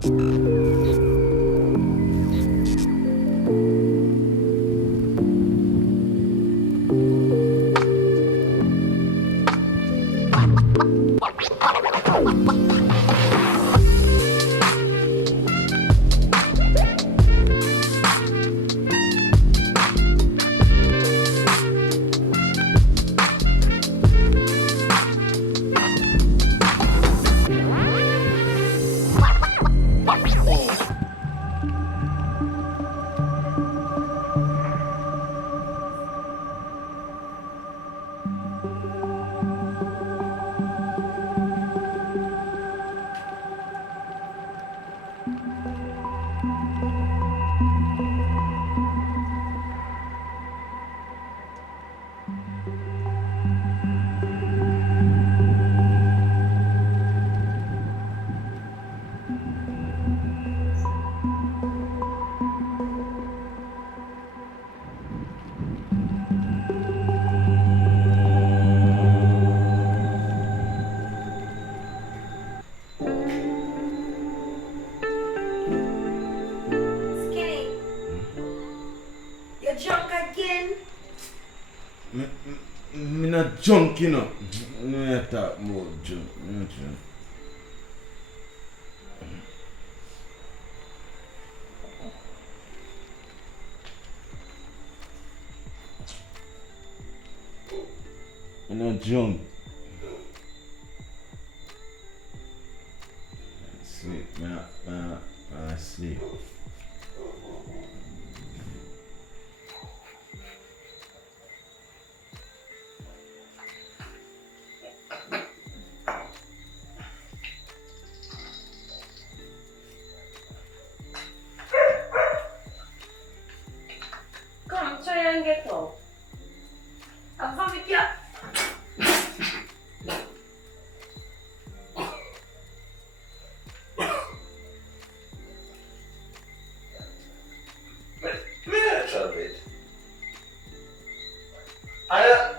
Me not junk, you know. No, you talk about junk. No junk. Me not junk. Sleep, man. Sleep. Come, try and get out. I'm coming here.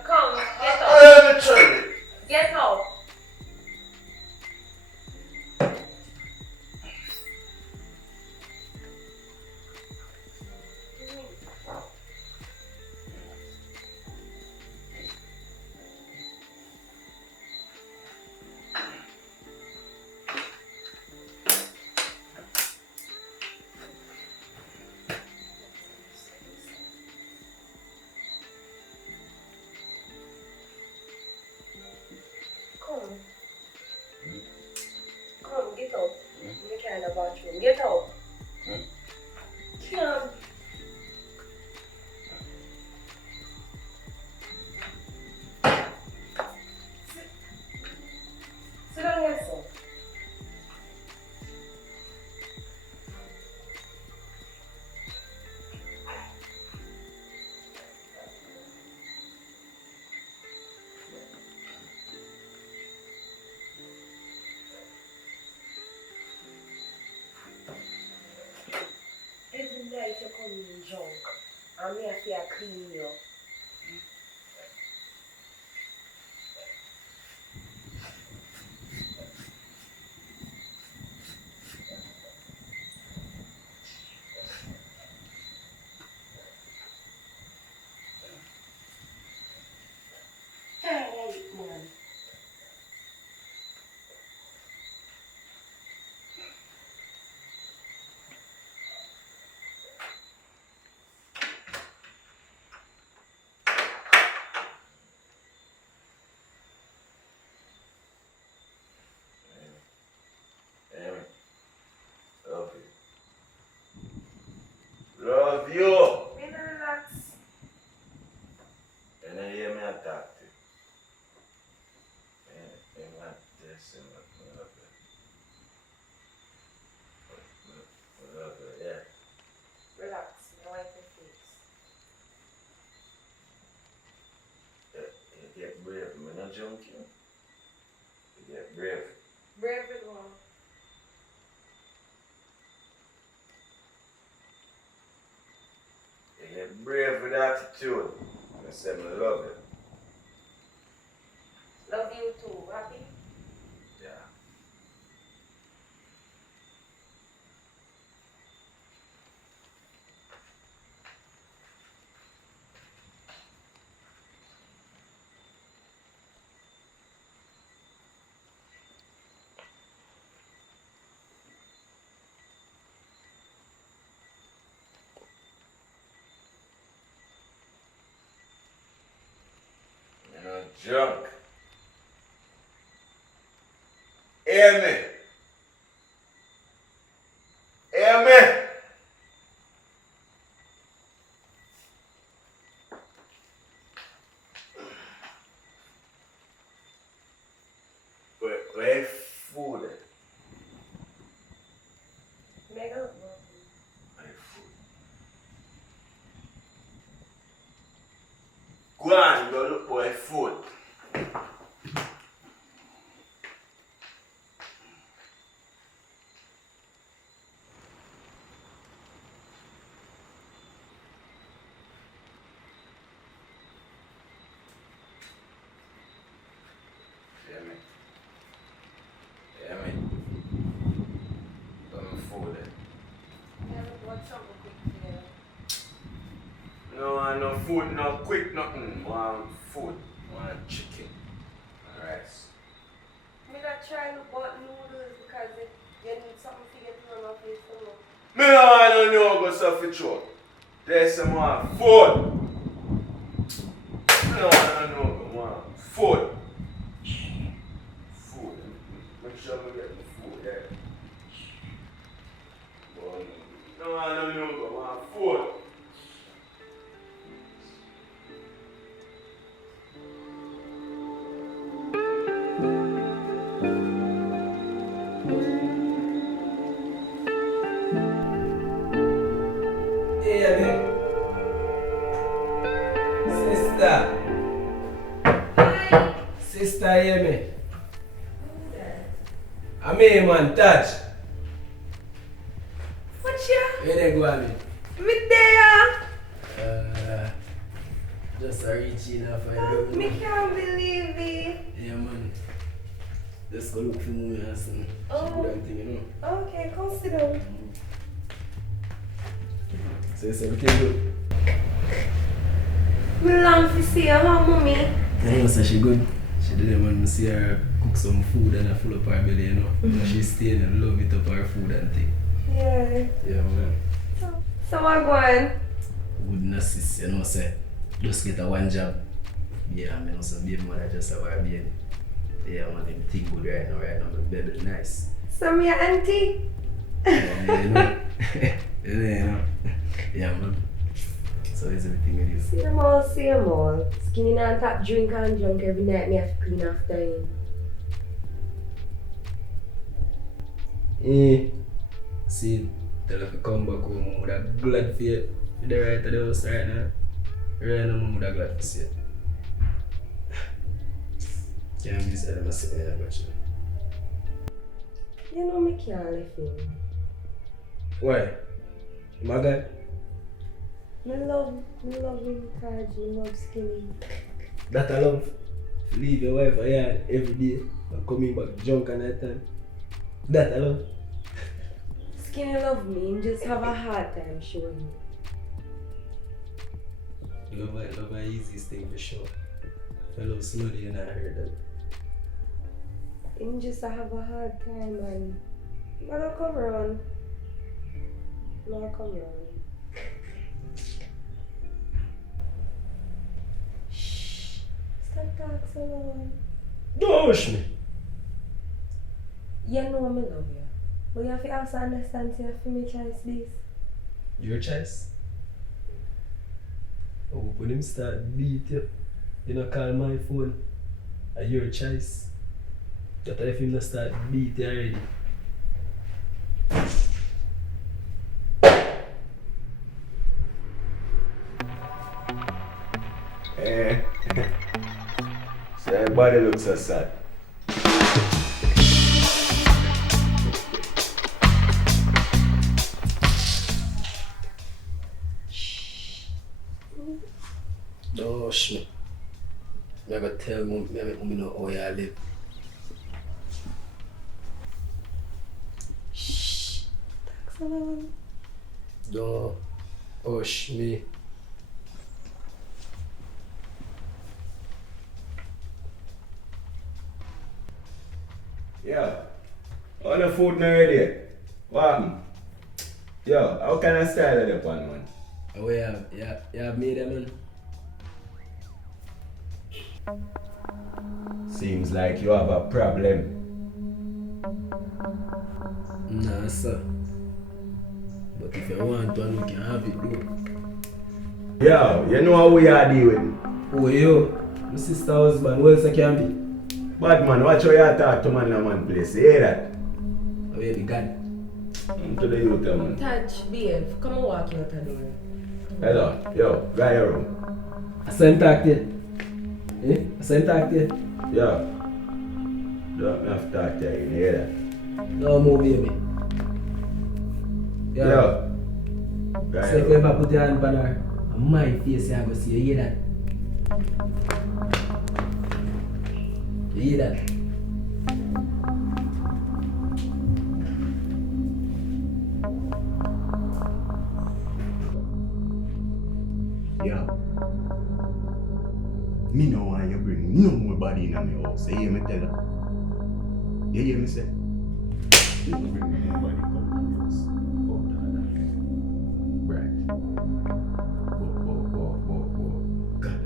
Come, get out. Get out. Come, get out. You can't have a bathroom. Get out. Come. Sit down here, sir. Every night you come in drunk, and me have to clean you. Tired, man. Love you. Maybe relax. And I hear me attack you. And what this and what love you. Love you, yeah. Relax. Wipe your face. You get brave, I'm not joking. You get brave. Brave it one. You get brave with attitude. I say I love you. Love you too. Happy? Yeah. Drunk. Hear me. Hear me. Where food? Mega. Where food? Go on, go look for food. Hear me? Hear me? Got me food there. Yeah, what's something quick here? No, no food, no quick, nothing. Want food, want chicken and rice. Me not try to bought noodles because you need something to get on my face. Me no want no know go Suhfitrue. There's some more food. Me no want no know go want food. Food. Make sure me get the food there. But no want no know go want food. Sister, hear me? I mean, man, touch. What you? Where they go, I mean? Me there. Just a reaching out for you. Me can't believe it. Yeah, man. Just go look for me and some Oh. good thing, you know. Okay, come sit down. So it's everything good? Me long to see her, huh, mommy? I know, so she good. She didn't want to see her cook some food and I full up her belly, you know. She's staying and love it up her food and thing. Yeah. Yeah, man. So what going? Goodness, sis, you know, say, just get a one job. Yeah, I mean, some baby mother just have her baby. Yeah, I want him think good right now, my baby nice. So me your auntie? Yeah, you know. You know. Yeah, man. So is everything with you? See them all. Skinny and tap drink and drunk every night. Me have to clean after him. See, tell her to come back home. I'm glad for you. You're the right of the house right now. Right now, I'm glad to see you. Can't be said I'm sitting here about you. You know me can't leave him. Why? My guy? Me love him, Kaj. Me love Skinny. That I love. Leave your wife here every day and coming back drunk and that time. That I love. Skinny love me. Him just have a hard time showing me. Love the easiest thing for sure. Fellow Snuddy and I heard that. Him just have a hard time and I don't come around. No come around. Shh. Stop talking so loud. Don't hush me. You know me love you. But you have to also understand so you have to me choice this. Your choice? Oh, when him start beat you, you know call my phone. Your choice. That if him not start beat you already. Eh. So everybody looks so sad. Don't hush me. I'm gonna tell mom, me know how you live. Shh. Talk so loud. Don't hush me. Yo, all the food not ready. What happened? Yo, how can I style it upon man? Oh, you have made them, man. Seems like you have a problem. Nah, sir. But if you want one, we can have it, though. Yo, you know how we are dealing. Oh, yo. My sister husband, what else I can be? Bad man, watch how you talk to man in a man place. You hear that? Oh, yeah, the God. To the youth, man. Touch, behave. Come and walk out the door. Hello, yo, go in your room. I saw him talk to you. Eh? I saw him talk to you. Yo, don't me have to talk to you, you hear that? No more, baby. Yo, go So in if your you room. ever put your hand on her, on my face, you go see, you hear that? You hear that? Yo, me know why you bring no more body in my house. You hear me tell her? You hear me say? You don't bring nobody come in my house. Oh, that. Right. Oh. God,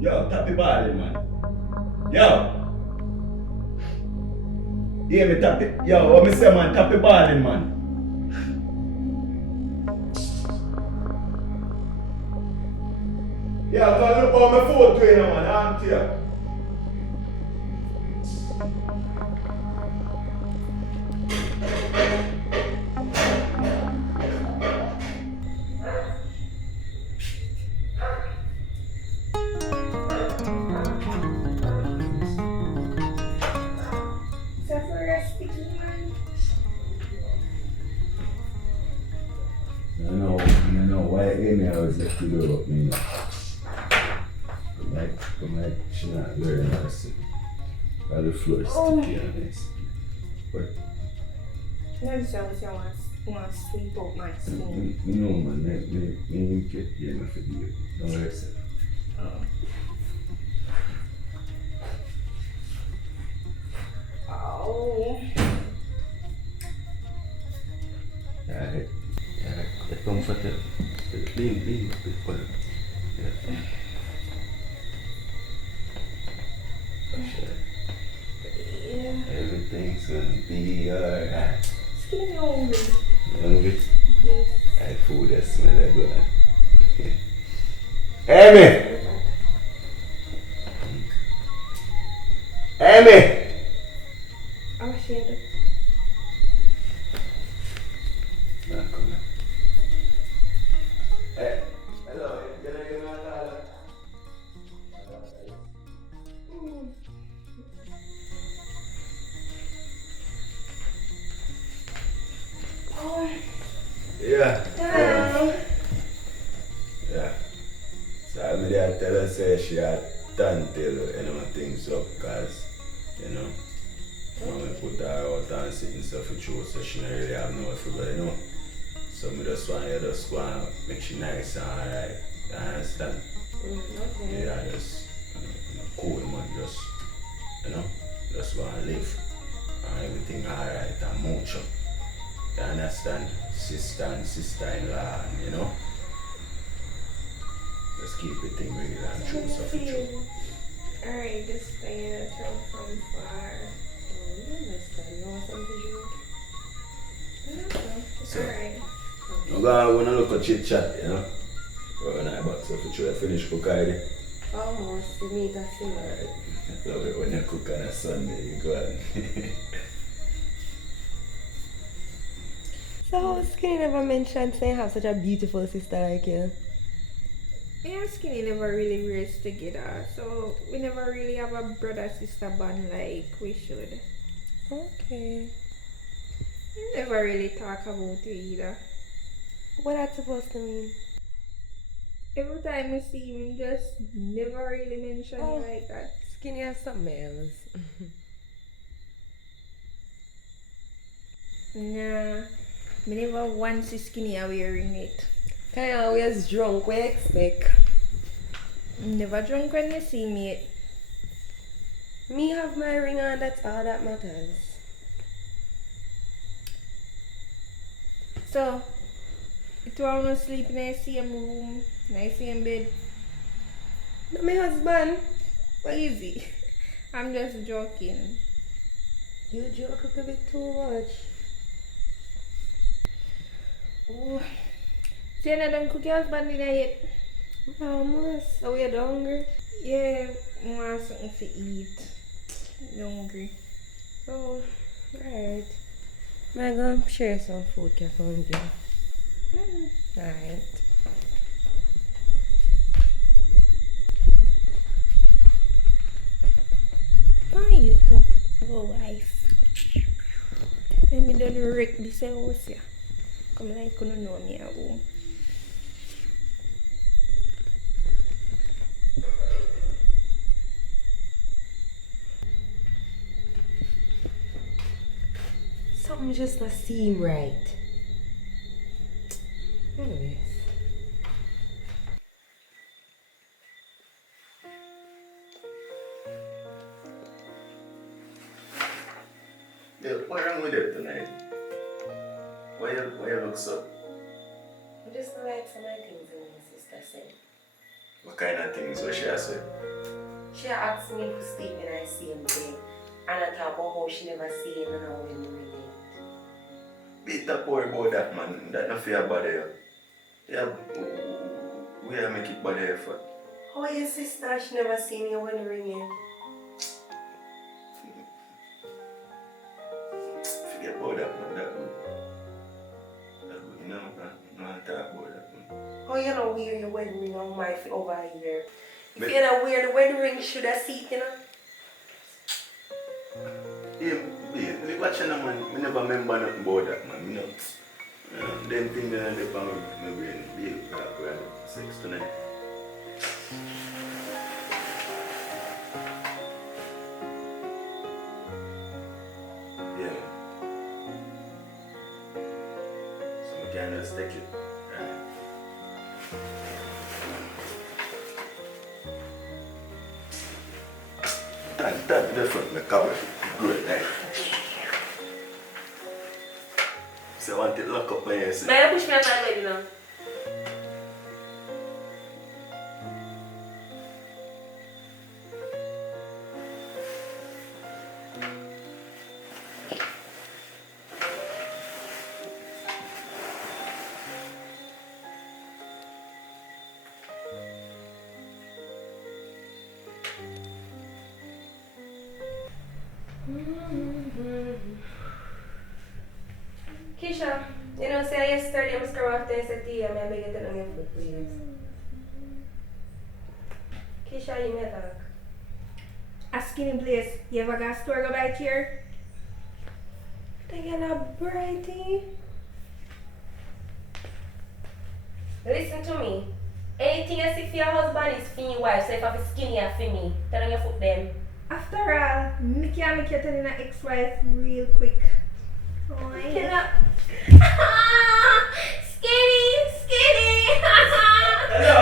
Yo, tap the body, man. Yo. You hear me tap it? Yo, what me say, man? Tap the body, man. Yeah, go look on my phone to you, man. I'm to you. I know why Amy always left the door up, me. Come like she not wearing her suit. All the floor is sticky and nice. But No, so you want to sleep out my skin. me know, man. Me you get here for you. Don't worry yourself. Oh. Alright. Get comfortable. Lean a bit further. Yeah. Yeah. Everything's gonna be alright. Skin hungry. Hungry? Yes. I food that smell that good. Amy! Amy! Oh shit. Nah, come on. Hey, hello, can I get my dollar? Oh. Yeah. Hello. Yeah. So I mean, I tell her say she had done till things up, cause Mama put her out and sit in Suhfitrue, so she don't really have no food, So I just want you just go and make she nice and alright. You understand? Okay. Yeah, just cool man, just want to live and everything alright and much up. You understand? Sister and sister-in-law, just keep the thing real and true, Suhfitrue. Alright, just staying at home from far. Oh, you understand. You want something to drink? No, So, alright. I'm going to look at chit chat, When I back Suhfitrue, I finish cook already. Almost, you meet us soon. Alright. Love it when you cook on a Sunday, you go on. So, Skinny never mentioned saying have such a beautiful sister like you. Me and Skinny never really raised together, so we never really have a brother-sister bond like we should. Okay. We never really talk about you either. What that's supposed to mean? Every time we see him, just never really mention you like that. Skinny has something else. Nah, me never once see Skinny are wearing it. Can I always drunk, we expect? Never drunk when you see me. Me have my ring on, that's all that matters. So, it was sleep in the same room, in the same bed. Not my husband. Easy. I'm just joking. You joke a bit too much. Oh. So you don't cook your husband dinner yet? Almost. Are we hungry? Yeah, I want something to eat. I'm hungry. Oh, alright. I'm gonna share some food I found you. Alright. Why you too? Oh, wife. Let me don't wreck this house here. Come like you don't know me at home. Something just not seem right. Anyways. Yeah, what's wrong with it tonight? Why you look so? I just don't like some of the things that my sister said. What kind of things was she said? She asked me to sleep in her same bed. And I talk about how she never seen and how we ring it. Beat up poor about that, man. That not fair bother you. Yeah, we are make it bother you for. How your sister, she never seen you when ringing? Forget about that, man. That good. That good. No, no, talk about that, man. How you know wear your wedding ring on my feet over here? If you don't wear the wedding ring, should I see it, you know? Yeah, babe, watch you man. I never remember nothing about that, man. You know, them things that I live on my brain. Babe, we're having sex tonight. Yeah. So we can just take it. That different, the cover. Good, eh? So I want it lock up my ass. May I push me out my leg now? Keisha, you know, say yesterday I was coming after I said to you, I beg you to turn on your foot, please. Keisha, you may talk. A skinny place. You ever got a store go by here? They get a brighty. Listen to me. Anything you see for your husband is for your wife, so if I have a skinny you for me, turn on your foot then. After all, me can make you turn in an ex-wife real quick. Oh, Get yeah. up. Skinny! Hello?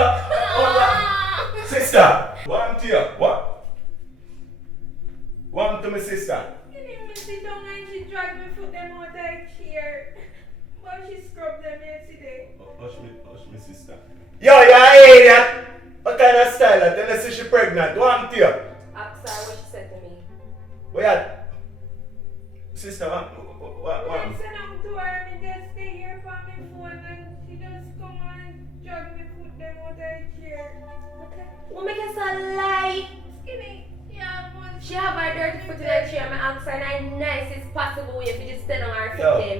Oh, sister! What to you? What? What to my sister? You didn't even sit down and she dragged me foot them out of the chair. But she scrubbed them yesterday. Hush me sister. Yo, you idiot! What kind of style that? Tell her she pregnant. What to you? Ask her what she said to me. Where at? Sister, what? I said I'm to her, me just stay here for my phone and she just come and drag me foot them out of the chair. Okay. What make you so lie? Skinny, yeah, but She have her dirty foot in her chair. I ask her and nice as possible if you just stand on her Yo. foot then.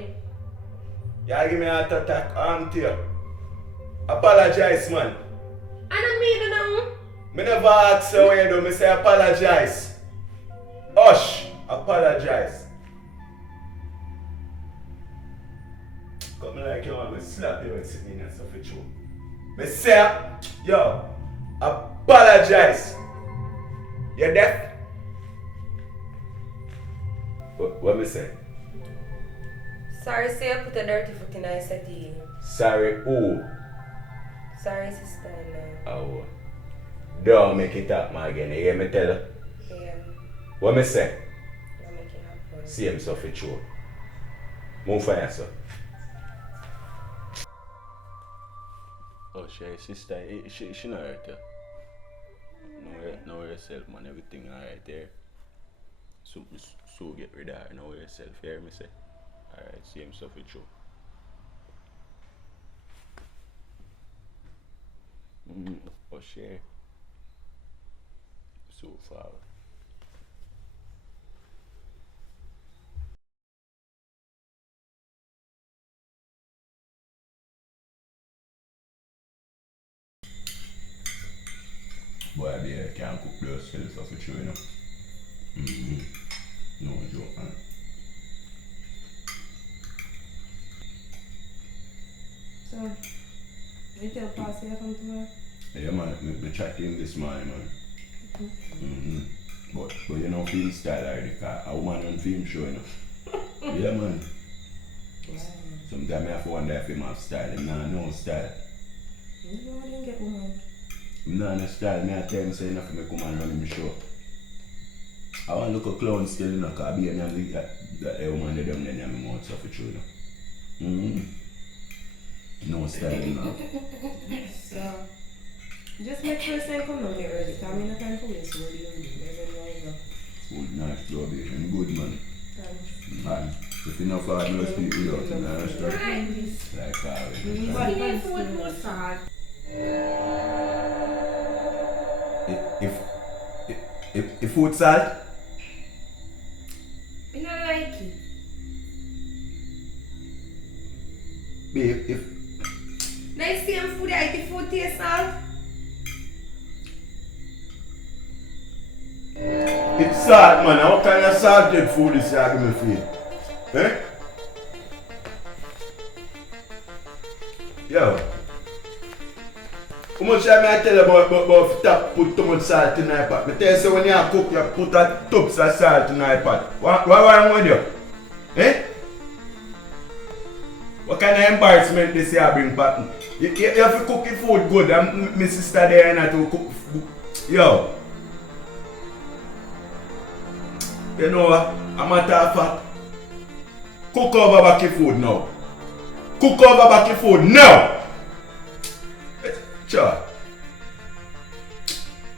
You give me a heart attack, to you. Apologize, man. I don't mean to know. Me never ask you what you do, me say apologize. Hush, apologize. Come like you want me slap you and sit me in a Suhfitrue. Me say, yo, apologize. You deaf? What me say? Sorry, say I put a dirty foot in her said to you. Sorry, who? Sorry, sister. No. Oh. Don't make it up, man, again. You hear me tell you? Yeah. What me say? Don't make it happen. See him Suhfitrue. Move for you, sir. Oh, she sister, she not hurt you. Know yourself, man. Everything alright there. So get rid of her. Know yourself. Hear me say? Alright, same stuff with you. For sure. So far. Boy, I can't cook those skills off with you, you know. No joke, man. So, you tell Pastor you come tomorrow? Yeah, man. Me chat to him this morning, man. But you know, film style already, because a woman on film show, you know. Yeah, man. Sometimes I have to wonder if him have style. Him nah no style. You know I didn't get woman. Him nah no style. Me I tell him say enough to make woman run him show. I want to look a clown still, you know, because I be a that woman they down there and I'm out stuff with you, you know. No style, you know. So, just make sure you come down here early, because I'm in a time for this. What do you do? Good, nice, job, good, man. Thanks. Man, if you know for no speak without you, know, start like But if food more salt. if food salt, I don't like it. babe, if Nice same food, I eat the food taste salt. it's salt, man. What kind of salted food is that give me feel? Eh? Yo. How much time I tell you about put too much salt in the pot? I tell you, so when you cook, you put a tubs of salt in the pot. What wrong with you? Eh? What kind of embarrassment this year bring pot? You have to cook your food good, and my sister there and to cook. Yo. You know what? I'm a matter of fact. Cook over back your food now. Cook over back your food now! Sure.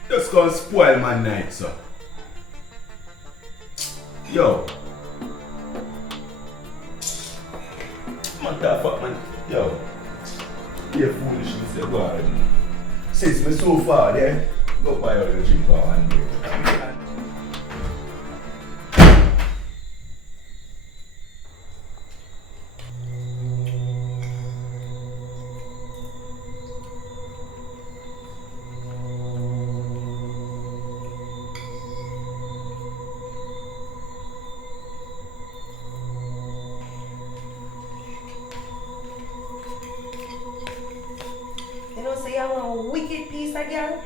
Just gonna spoil my night, sir. Yo. Matter of fact, man. Yo. You're foolishness, you go ahead. Since me so far there, go buy all your drink for one day. You know, say you want a wicked piece of girl.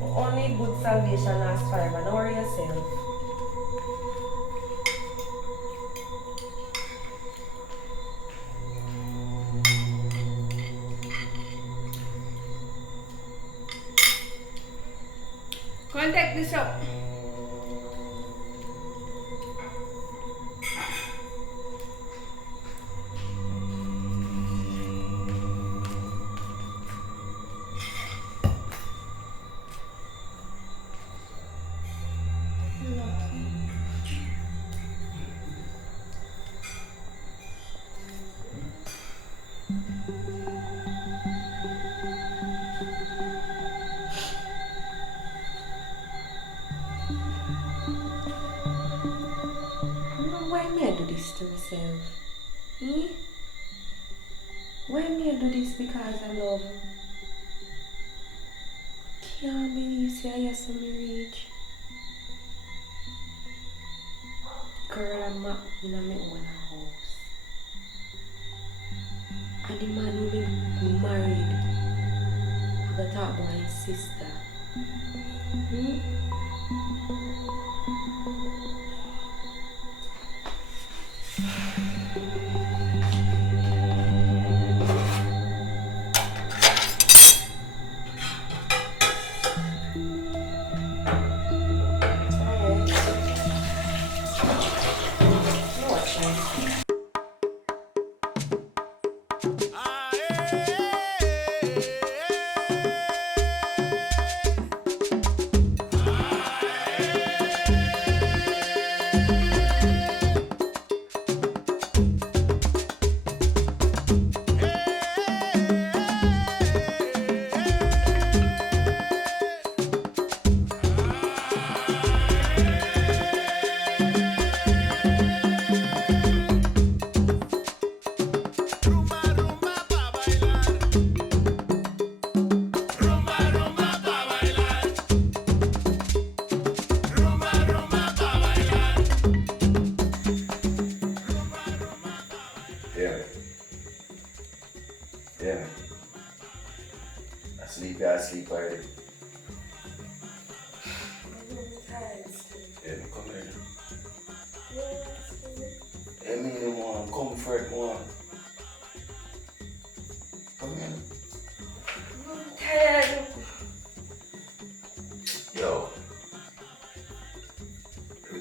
Only good salvation lasts forever. Don't worry yourself. Contact the shop. Why me I do this to myself? Why me I do this because I love? Can't believe say I saw me reach. Girl, I'm up in my own house. And the man who be married, I got talk about his sister.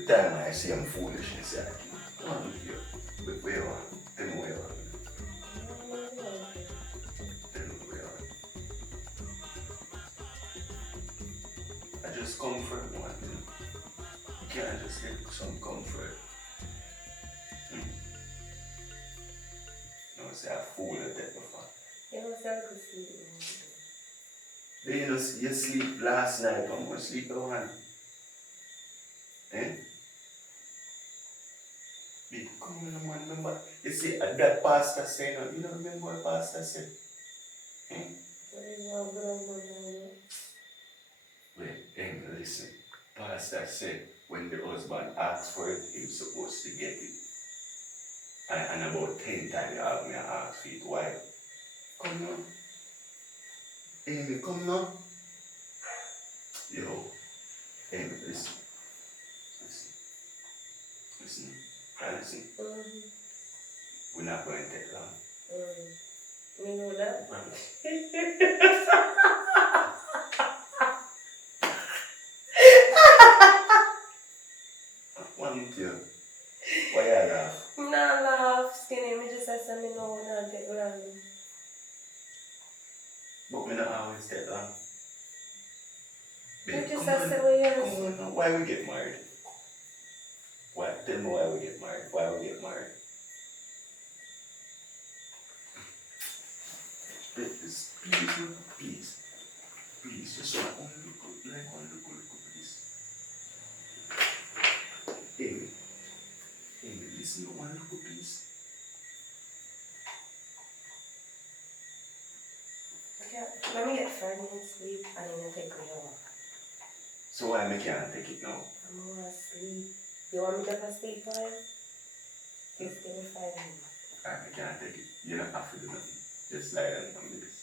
time I see I'm foolishness, yeah. Come on, where you are? Tell me where you are. Tell me where you are. I just comfort one, you know. You can't just get some comfort. No, say I fool at that before. You know, so I could sleep. Then you sleep last night, I'm going to sleep at one. Eh? Big come on, man, remember. You see, that pastor said, you don't remember what pastor said? Eh? Wait, Amy, listen. Pastor said, when the husband asks for it, he's supposed to get it. And about 10 times you have me ask for it. Why? Come now. Amy, come now. Yo, Amy, listen. Listen. Listen. We're not going to take long. We know that. One with you. Why you laugh? I'm not laugh, skinny. Me just say me know not take long. But me not always take long. You Babe, just come on. say what you Come on now. Why we get married? Why? Tell me why we get married. Why we get married? Please, please, please, just one look good, like one look good, please. Amy, listen, one look good, please. Okay, let me get 5 minutes sleep and then I take me home. So why I can't take it now? I'm gonna sleep. You want me to have a sleep time? Just give me 5 minutes. I can't take it. You don't have to do nothing. Just lie down and this.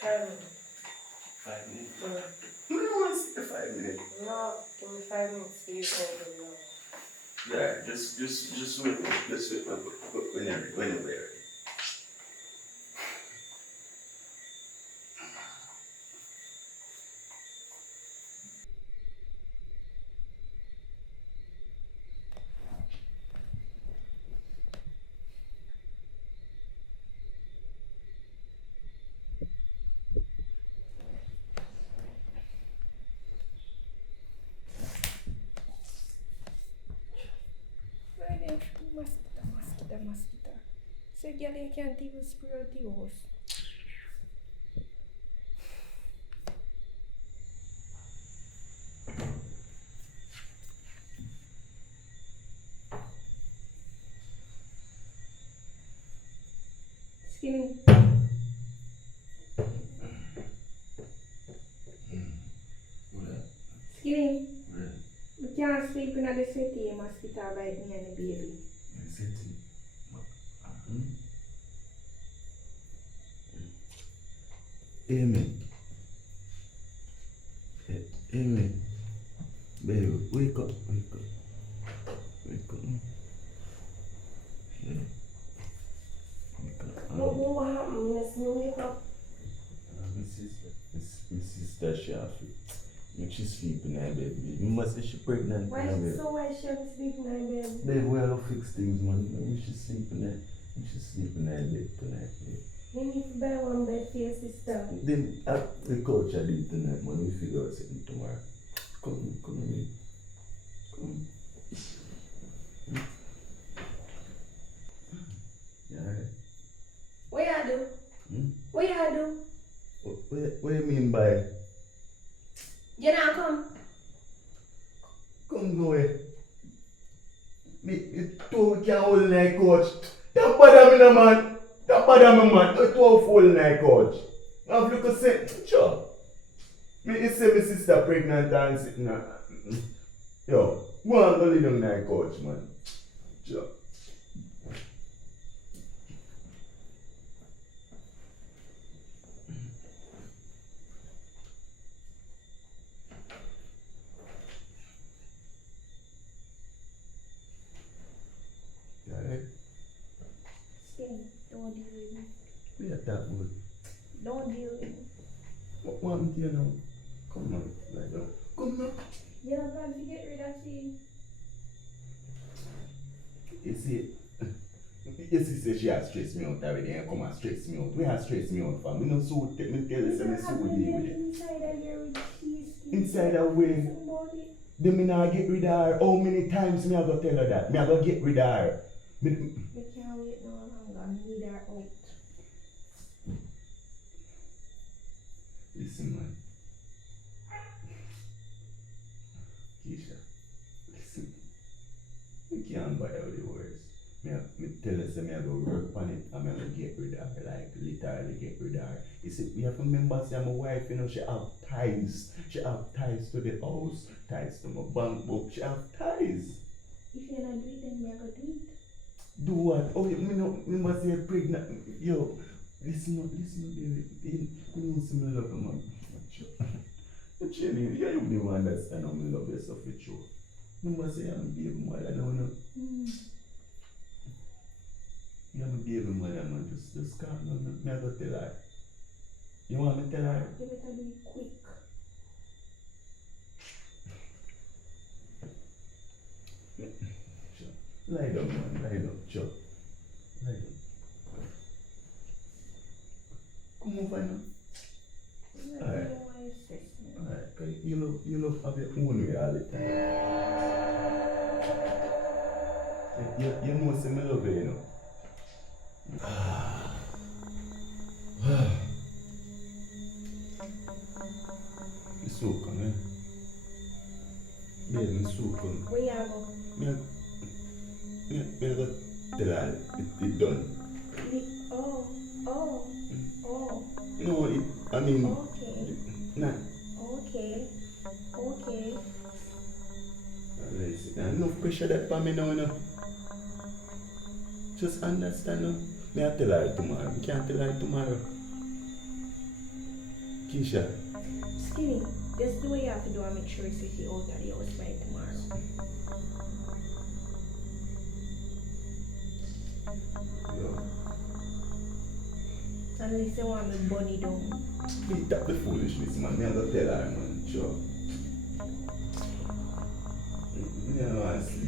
5 minutes. 5 minutes? You don't want to sleep 5 minutes. No, give me 5 minutes. See you can do it. Yeah, just wait. Just wait when you're ready. Mosquito. So, girl, you can't even spray out the house. Skinny. Skinny. We can't sleep in the city, mosquito bite me and the baby. Amy. Amy. Baby, wake up. Yeah. What happened? Let's wake up. My sister, she sleeping there, baby. You must say she pregnant. Why she have sleeping there, baby? Baby, we'll fix things, man. We should sleep in there. We should sleep in there bed tonight, baby. You need to buy one bed for your sister. Then the coach I did tonight, man. We figure out something tomorrow. Come in. Come. Yeah, right. What you do? What you do? What do you mean by? You not come? Come go away. Me two can't hold like coach. Don't bother me, no man. Don't bother me, man. You two hold like coach. I've looked at say, sure. Me you say my sister pregnant and sitting there. Yo, go and go lay down like coach, man. Sure. Don't deal with me. We are that good. Don't deal with me. What happened to you now? Come on, lie down. Come now. You're not going to get rid of she. You see, say she has stressed me out already and come and stress me out. We have stressed me out, fam. Me no so take me tell you, say me so deal with it. Inside of here with cheese. Inside of way. Then me nah get rid of her. How many times me I go tell her that? Me I go get rid of her. We can't wait no longer. I need her out. Listen, man. Keisha, listen. You can't buy all the words. Me tell her, say me I go work on it and me I go get rid of her, like literally get rid of her. You see, we have to remember, say my wife, you know, she have ties. She have ties to the house, ties to my bank book, she have ties. If you're not doing it, then me I go do it. Do what? Oh, me no, me must say pregnant. Yo, listen, baby. You know, see me love you, man. But Jenny, you don't understand how me love you, Suhfitrue. Me must say I'm a baby mother now, no. You're my baby mother, man. Just calm down. Me I go tell her. You want me to tell her? You better do it quick. Lie down, man. Lie down. Sure. Lie down. Come over now. Alright. Alright. Cause you love have your own way all the time. You know, say me love you, you know. It's so come, eh? Baby, it's so come. Where you go? Me I go tell her it done. Oh. No, I mean, Okay. nah. Okay. Listen, enough pressure that for me now, you know. Just understand, no? Me I tell her tomorrow. Me can't tell her tomorrow. Keisha. Skinny, just do what you have to do and make sure she out of the house by tomorrow. Yo. Unless you want me bunny down. Beat up the foolishness, man. Me I go tell her, man. Sure. Me I want to sleep.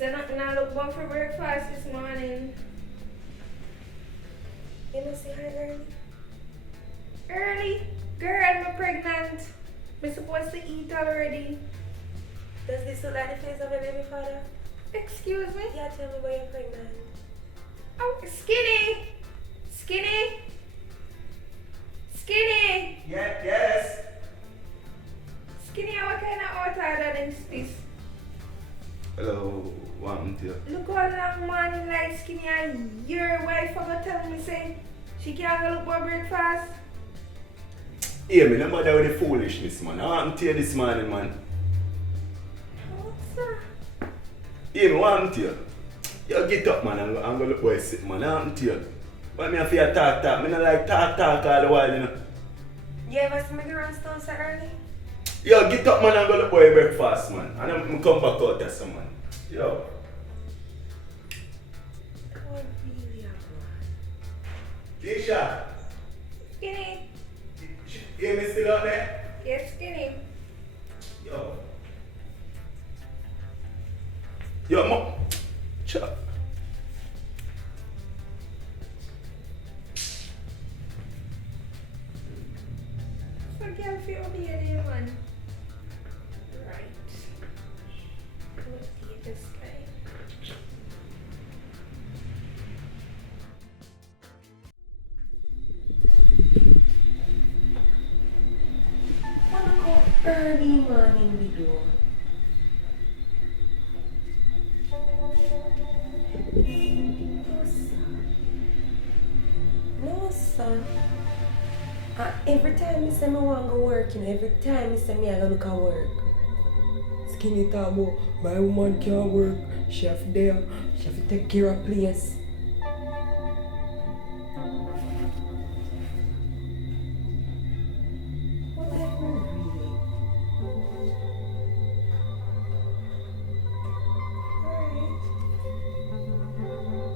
So nothing I look for breakfast this morning. You know, say hi early. Early? Girl, I'm pregnant. I'm supposed to eat already. Does this look like the face of a baby father? Excuse me? Yeah, tell me why you're pregnant. Oh, Skinny! Skinny! Skinny! Yes. Skinny, what kind of order is this? Hello, one to you. Look how long morning like Skinny and your wife forgot to tell me say she can't go look for breakfast. Hey, me no matter with the foolishness, man. I want to you this morning, man. What's that? Hey, me want to you. You get up, man, and go look where you sit, man. I want to you. But me have to talk. Me not like talk all the while, you know. You ever see me go run stone so early? Yo, get up, man, and go look for your breakfast, man. And I'm come back out there, some man. Yo. God, really, Keisha. Skinny. You me still out there? Yes, Skinny. Yo. Yo, mom. Chuck. So girl feel obey there, man. Right. Let's get this guy. Wanna go early morning we do. No, sir. Every time I say I want to go work, every time I say I go look at work. Skinny talk about my woman can't work, she have there, she have to take care of place. Whatever really.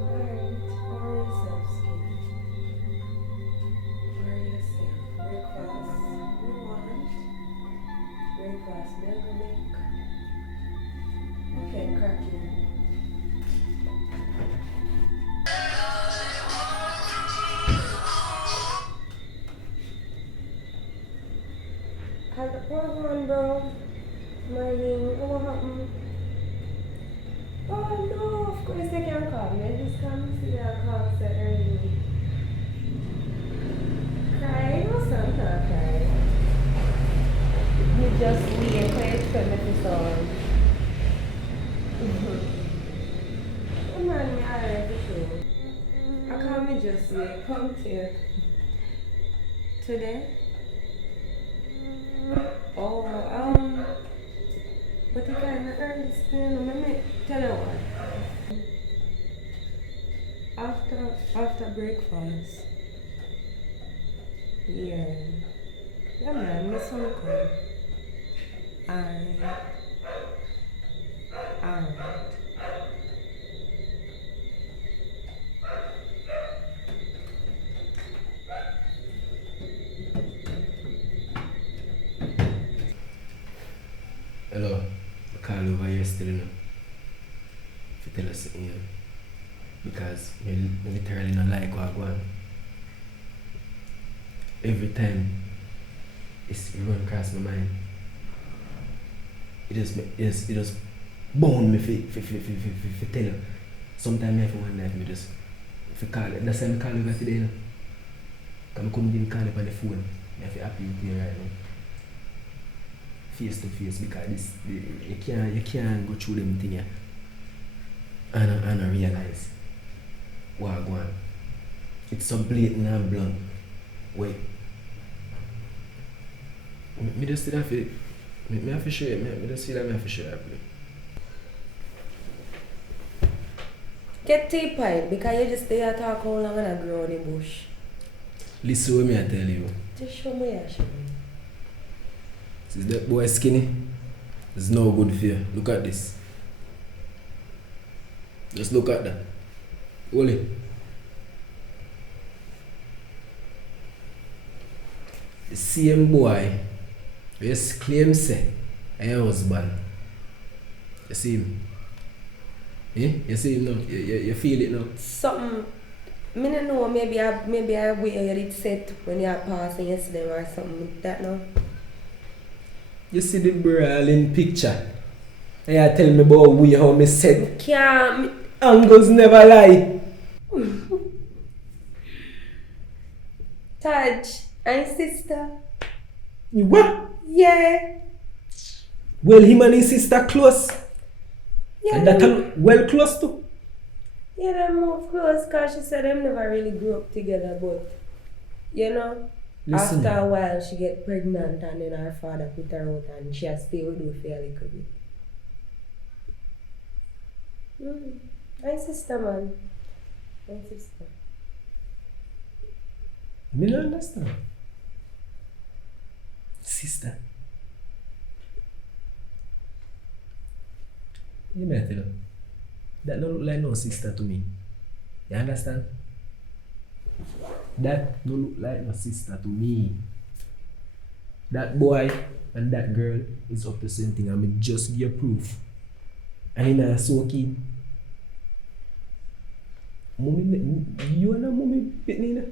Alright, worry yourself, Skinny. Worry yourself. Breakfast, you want? Breakfast, milk make. Okay, cracking. Had the poor one, bro. Smiling. What happened? Oh no, of course they can call me. I just come see that call so early. Cry? No, son, not cry. You just wait for your friend to song. Come on, me already too. I can't me just wait. Come to you. Today? Oh, but you kind of early still. Let me tell you what. After breakfast. Yeah. Yeah, man, miss uncle. Alright. Hello, I call over here still now. To tell us something here. Because I literally not like what I want. Every time it's run across my mind. It just bound me for tell you. Sometimes I have one night me just call it. That's why I call over today now. Because I couldn't even call it on the phone. I have to happy with you right now. Face to face, because you can't go through them things and I realize what I want. It's so blatant and blunt. Wait. Me just have to show you. Me just feel like I have to show you. Get to the point, because you just stay and talk how long and I grow in the bush. Listen what me I tell you. Just show me your show. Is that boy skinny? It's no good for you. Look at this. Just look at that. Hold it. The same boy who claims say her husband. You see him? Eh? You see him now? You feel it now? Something, I don't know, maybe I wait you did set when you are passing yesterday or something like that now. You see the brawling picture? And you tell me about how me said Can't. angles never lie. Taj, and sister. You what? Yeah. Well, him and his sister close. Yeah, And that well close too. yeah, they move close because she said them never really grew up together, but you know, Listen. after a while she get pregnant and then her father put her out and she has to stay with her for a little bit. My sister, man. My sister. Me don't understand. Sister. You may tell you. That don't look like no sister to me. You understand? That don't look like no sister to me. That boy and that girl is up to the same thing. I mean, just give you proof. And you know, so keen. Mommy, you and mommy bit me.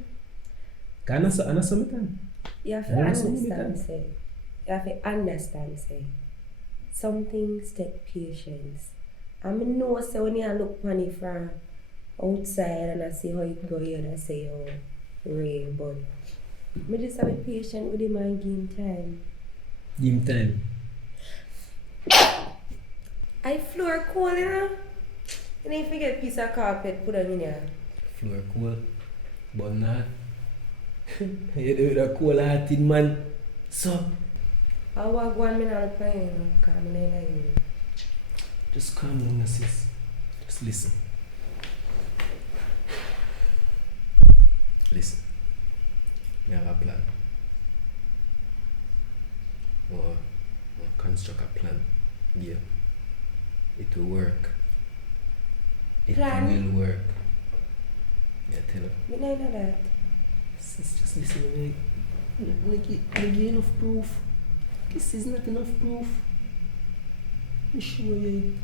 Can I say something? You have to Yeah, so understand, say. You have to understand, say. Some things take patience. I mean, know, say, when you look on it from outside and I see how it go here, and I say, oh, Ray, but I just have to be patient with him and give him time. Give him time. I floor cold, you know? And if you get a piece of carpet, put it in here. Floor cool. But not. You do the cool hearted man. So, I walk 1 minute on the plane, you know, because I'm not like you. just calm down, sis. Just listen. Listen. We have a plan. We'll construct a plan. Yeah. It will work. It Plan? will work. Yeah, tell her. Me not know that. Sis, just listen to me. I give enough proof. This is not enough proof. I'm sure you.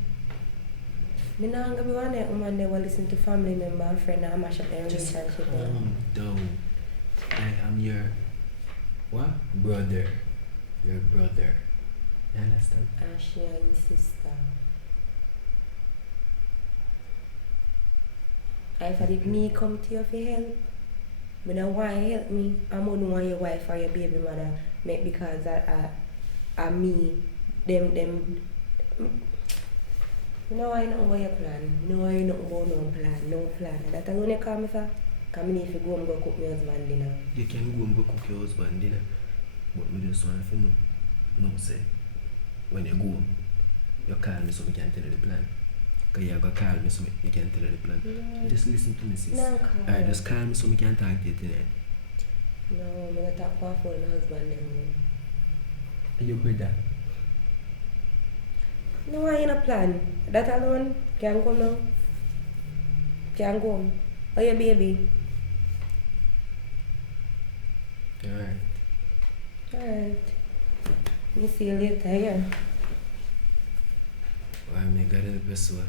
Me not gonna be one that woman that will listen to family member and friend and mash up their Just relationship. calm down. I am your what? Brother. Your brother. You understand? And she and sister. If I did me come to you for help, I don't want you to help me. I don't want your wife or your baby mother make because I me them you know I know what your plan. You know I know about no plan. That alone you call me for? Because I need to go and go cook my husband dinner. You can go and go cook your husband dinner. But me just want to know. No, say. When you go, you call me so we can tell you the plan. Because you go call me so you can tell you the plan. No. Just listen to me, sis. No, call. Alright, just call me so we can talk to you tonight. No, I'm going to talk about my husband then. Are you brother? No, I ain't a plan. That alone can't come now. Can't go. Oh, your baby. Alright. Alright. We'll see you later, yeah. Why me got the best way?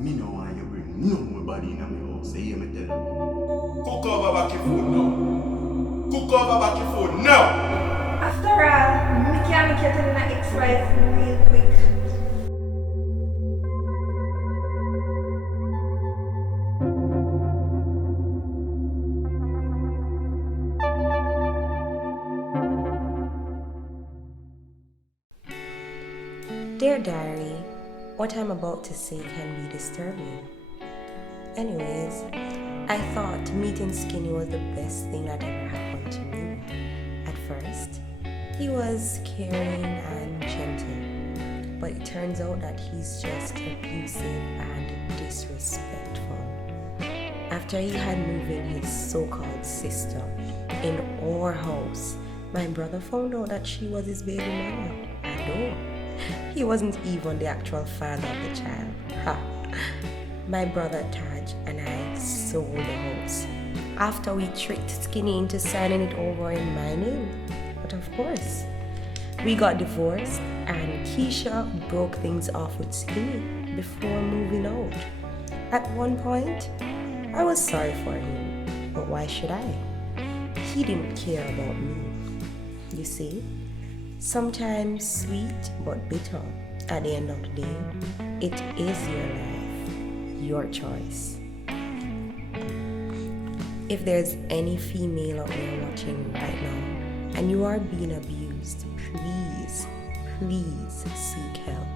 Me no want you bring nobody in my house. You hear me tell you? Cook over back your food now. Cook over back your food now. After all, me can't make it in an ex-wife real quick. Dear Diary, what I'm about to say can be disturbing. Anyways, I thought meeting Skinny was the best thing that ever happened to me. At first, he was caring and gentle, but it turns out that he's just abusive and disrespectful. After he had moved in his so-called sister in our house, my brother found out that she was his baby mama. And oh, he wasn't even the actual father of the child. Ha! My brother Taj and I sold the house after we tricked Skinny into signing it over in my name. But of course, we got divorced and Keisha broke things off with Skinny before moving out. At one point, I was sorry for him, but why should I? He didn't care about me. You see? Sometimes sweet but bitter. At the end of the day, it is your life, your choice. If there's any female out there watching right now and you are being abused, please seek help.